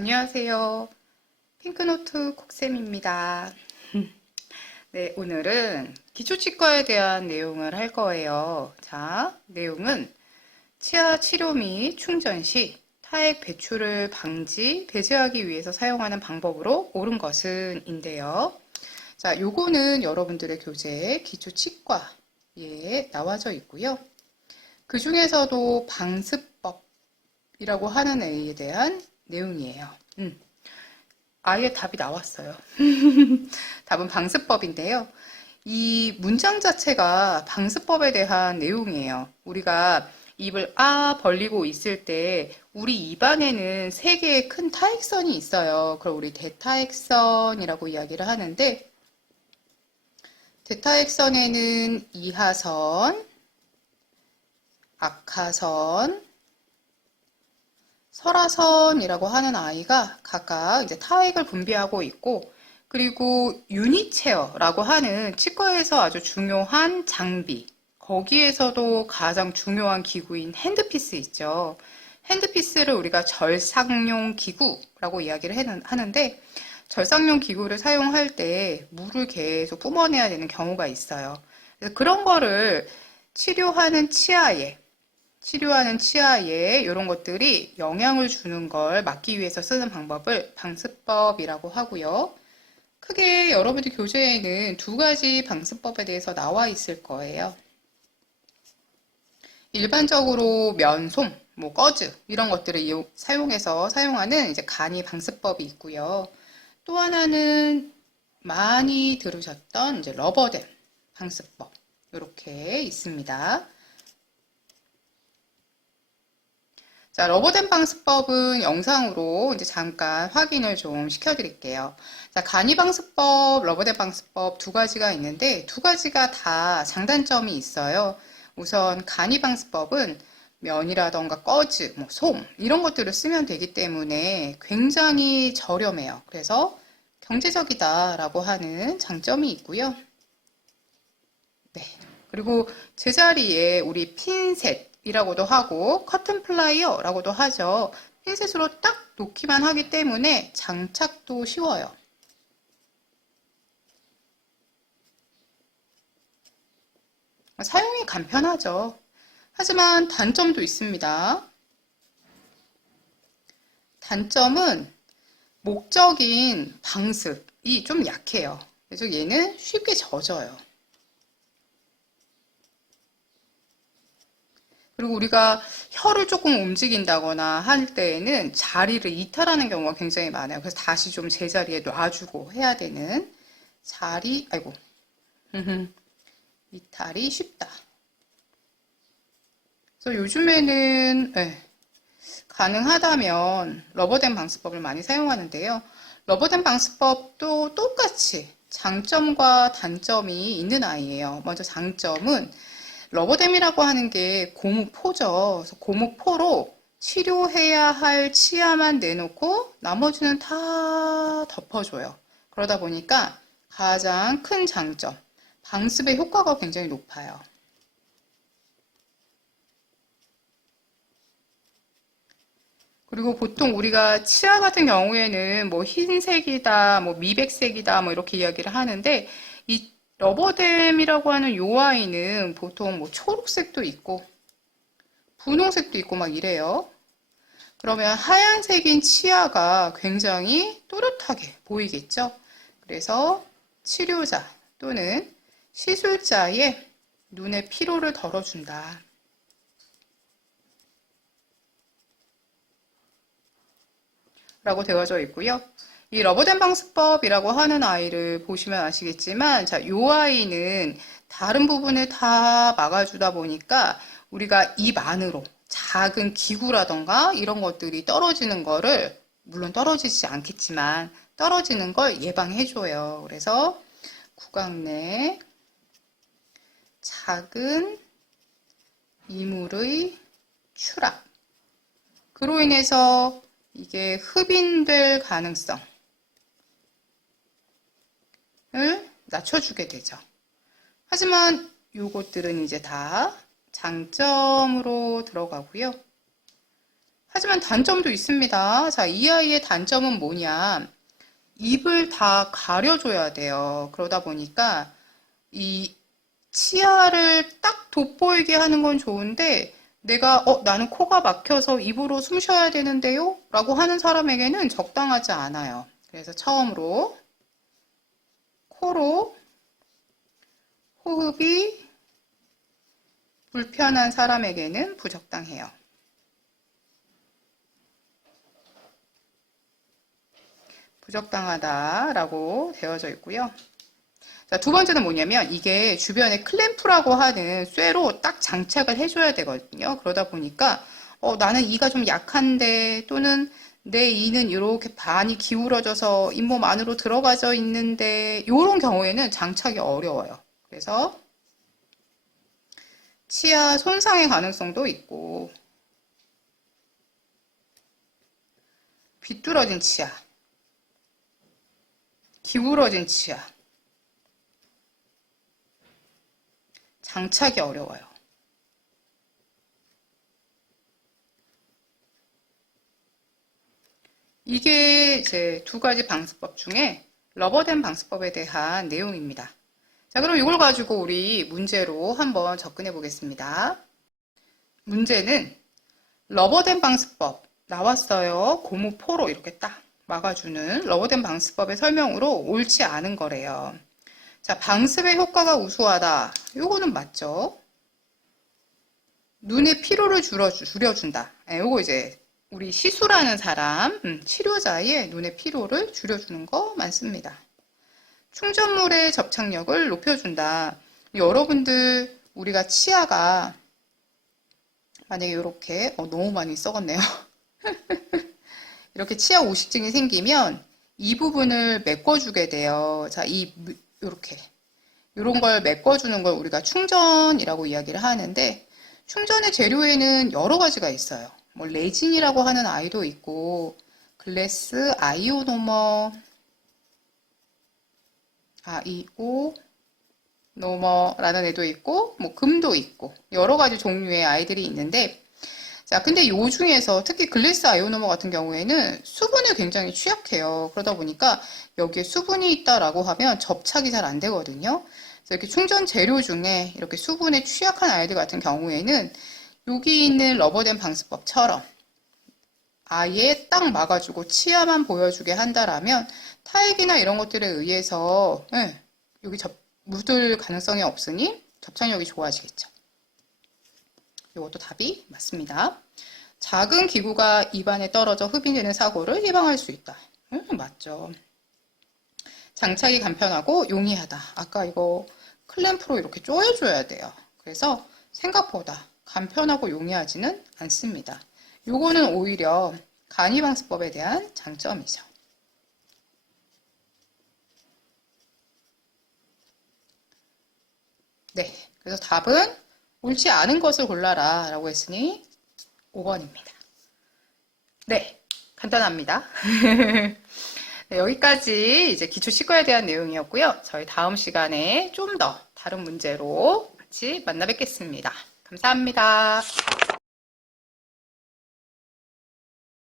안녕하세요. 핑크노트 콕쌤입니다. 네, 오늘은 기초치과에 대한 내용을 할 거예요. 자, 내용은 치아 치료 및 충전 시 타액 배출을 배제하기 위해서 사용하는 방법으로 옳은 것은 인데요. 자, 요거는 여러분들의 교재 기초치과에 나와져 있고요. 그 중에서도 방습법이라고 하는 애에 대한 내용이에요. 아예 답이 나왔어요. 답은 방습법인데요. 이 문장 자체가 방습법에 대한 내용이에요. 우리가 입을 벌리고 있을 때 우리 입안에는 세 개의 큰 타액선이 있어요. 그걸 우리 대타액선이라고 이야기를 하는데, 대타액선에는 이하선, 악하선, 설하선이라고 하는 아이가 각각 이제 타액을 분비하고 있고, 그리고 유니체어라고 하는 치과에서 아주 중요한 장비, 거기에서도 가장 중요한 기구인 핸드피스 있죠. 핸드피스를 우리가 절삭용 기구라고 이야기를 하는데, 절삭용 기구를 사용할 때 물을 계속 뿜어내야 되는 경우가 있어요. 그래서 그런 거를 치료하는 치아에 이런 것들이 영향을 주는 걸 막기 위해서 쓰는 방법을 방습법이라고 하고요. 크게 여러분들 교재에는 두 가지 방습법에 대해서 나와 있을 거예요. 일반적으로 면솜, 꺼즈 이런 것들을 사용해서 사용하는 이제 간이 방습법이 있고요. 또 하나는 많이 들으셨던 이제 러버댐 방습법 이렇게 있습니다. 자, 러버댐 방수법은 영상으로 이제 잠깐 확인을 좀 시켜드릴게요. 자, 간이 방수법, 러버댐 방수법 두 가지가 있는데 두 가지가 다 장단점이 있어요. 우선 간이 방수법은 면이라던가 꺼즈, 솜 이런 것들을 쓰면 되기 때문에 굉장히 저렴해요. 그래서 경제적이다라고 하는 장점이 있고요. 네. 그리고 제자리에 우리 핀셋이라고도 하고 커튼 플라이어라고도 하죠. 핀셋으로 딱 놓기만 하기 때문에 장착도 쉬워요. 사용이 간편하죠. 하지만 단점도 있습니다. 단점은 목적인 방습이 좀 약해요. 그래서 얘는 쉽게 젖어요. 그리고 우리가 혀를 조금 움직인다거나 할 때에는 자리를 이탈하는 경우가 굉장히 많아요. 그래서 다시 좀 제자리에 놔주고 해야 되는 아이고, 이탈이 쉽다. 그래서 요즘에는 가능하다면 러버댐 방수법을 많이 사용하는데요. 러버댐 방수법도 똑같이 장점과 단점이 있는 아이예요. 먼저 장점은 러버댐이라고 하는 게 고무포죠. 그래서 고무포로 치료해야 할 치아만 내놓고 나머지는 다 덮어줘요. 그러다 보니까 가장 큰 장점, 방습의 효과가 굉장히 높아요. 그리고 보통 우리가 치아 같은 경우에는 흰색이다, 미백색이다, 이렇게 이야기를 하는데 이 러버댐이라고 하는 요 아이는 보통 초록색도 있고 분홍색도 있고 막 이래요. 그러면 하얀색인 치아가 굉장히 또렷하게 보이겠죠? 그래서 치료자 또는 시술자의 눈의 피로를 덜어준다. 라고 되어져 있고요. 이 러버댐 방수법이라고 하는 아이를 보시면 아시겠지만, 자, 요 아이는 다른 부분을 다 막아주다 보니까 우리가 입 안으로 작은 기구라던가 이런 것들이 떨어지는 거를, 물론 떨어지지 않겠지만, 떨어지는 걸 예방해줘요. 그래서 구강 내 작은 이물의 추락. 그로 인해서 이게 흡인될 가능성을 낮춰주게 되죠. 하지만 요것들은 이제 다 장점으로 들어가고요. 하지만 단점도 있습니다. 자, 이 아이의 단점은 뭐냐? 입을 다 가려줘야 돼요. 그러다 보니까 이 치아를 딱 돋보이게 하는 건 좋은데 내가 나는 코가 막혀서 입으로 숨 쉬어야 되는데요? 라고 하는 사람에게는 적당하지 않아요. 그래서 처음으로 코로 호흡이 불편한 사람에게는 부적당해요. 부적당하다라고 되어져 있고요. 자, 두 번째는 뭐냐면 이게 주변에 클램프라고 하는 쇠로 딱 장착을 해줘야 되거든요. 그러다 보니까 나는 이가 좀 약한데 또는 내 이는 이렇게 반이 기울어져서 잇몸 안으로 들어가져 있는데 이런 경우에는 장착이 어려워요. 그래서 치아 손상의 가능성도 있고 비뚤어진 치아, 기울어진 치아 장착이 어려워요. 이게 이제 두 가지 방수법 중에 러버댐 방수법에 대한 내용입니다. 자, 그럼 이걸 가지고 우리 문제로 한번 접근해 보겠습니다. 문제는 러버댐 방수법 나왔어요. 고무포로 이렇게 딱 막아주는 러버댐 방수법의 설명으로 옳지 않은 거래요. 자, 방습의 효과가 우수하다. 요거는 맞죠? 눈의 피로를 줄여준다. 요거 이제 우리 시수라는 사람, 치료자의 눈의 피로를 줄여주는 거 맞습니다. 충전물의 접착력을 높여준다. 여러분들 우리가 치아가 만약에 이렇게 너무 많이 썩었네요. 이렇게 치아 오식증이 생기면 이 부분을 메꿔주게 돼요. 자, 이렇게 이런 걸 메꿔주는 걸 우리가 충전이라고 이야기를 하는데 충전의 재료에는 여러 가지가 있어요. 뭐 레진이라고 하는 아이도 있고 글래스, 아이오노머, 아이오노머라는 애도 있고 뭐 금도 있고 여러 가지 종류의 아이들이 있는데 자, 근데 요 중에서 특히 글래스 아이오노머 같은 경우에는 수분에 굉장히 취약해요. 그러다 보니까 여기에 수분이 있다라고 하면 접착이 잘 안 되거든요. 그래서 이렇게 충전 재료 중에 이렇게 수분에 취약한 아이들 같은 경우에는 여기 있는 러버댐 방수법처럼 아예 딱 막아주고 치아만 보여주게 한다라면 타액이나 이런 것들에 의해서 여기 묻을 가능성이 없으니 접착력이 좋아지겠죠. 이것도 답이 맞습니다. 작은 기구가 입안에 떨어져 흡입되는 사고를 예방할 수 있다. 맞죠. 장착이 간편하고 용이하다. 아까 이거 클램프로 이렇게 조여줘야 돼요. 그래서 생각보다 간편하고 용이하지는 않습니다. 요거는 오히려 간이방수법에 대한 장점이죠. 네, 그래서 답은 옳지 않은 것을 골라라 라고 했으니 5번입니다. 네, 간단합니다. 네, 여기까지 이제 기초치과에 대한 내용이었고요. 저희 다음 시간에 좀 더 다른 문제로 같이 만나 뵙겠습니다. 감사합니다.